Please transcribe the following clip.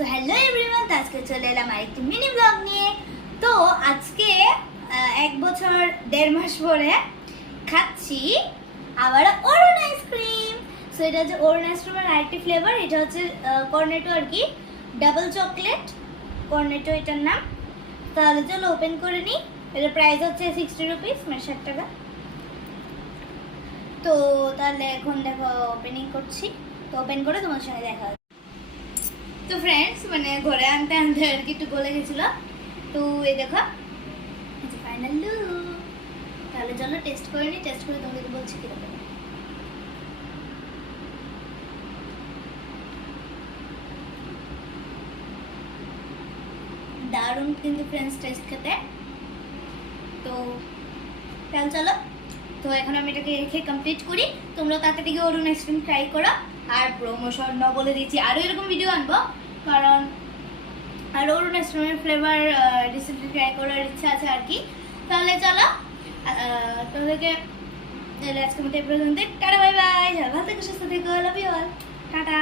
So hello everyone, আজকে চলে এলাম আরেকটি মিনি ব্লগ নিয়ে। তো আজকে 1 বছর 1.5 মাস পরে খাচ্ছি আবার অরুণ আইসক্রিম। সো এটা হচ্ছে অরুণ আইসক্রিমের আরেকটি ফ্লেভার, এটা হচ্ছে কর্নেটো আর কি, ডাবল চকলেট কর্নেটো এটার নাম। তাহলে চলো ওপেন করে নিই। এটার প্রাইস হচ্ছে 60 রুপিস, মানে 60 টাকা। তো তাহলে এখন দেখো ওপেনিং করছি, তো ওপেন করে তোমার সঙ্গে দেখা হবে। তো ফ্রেন্ডস, মানে ঘরে আনতে আনতে আর কি একটু গলে গেছিলো, তো এই দেখো ফাইনাল লুক। তাহলে চলো টেস্ট করে নিই, টেস্ট করে তোমাদেরকে বলছি কিরকম। দারুণ কিন্তু ফ্রেন্ডস টেস্ট খেতে। তো তাহলে চলো, তো এখন আমি এটাকে রেখে কমপ্লিট করি। তোমরা তাড়াতাড়ি অরুণ আইসক্রিম ট্রাই করো। আর প্রমোশন না বলে দিচ্ছি, আরও এরকম ভিডিও আনবো, কারণ আর অরুণ আইসক্রিমের ফ্লেভার রিসেন্টলি ট্রাই করার ইচ্ছা আছে আর কি। তাহলে চলো তোমাদেরকে আজকের মতো এই পর্যন্ত। টাটা, বাই বাই, ভালো থেকো, সুস্থ থেকো, লাভ ইউ অল, টাটা।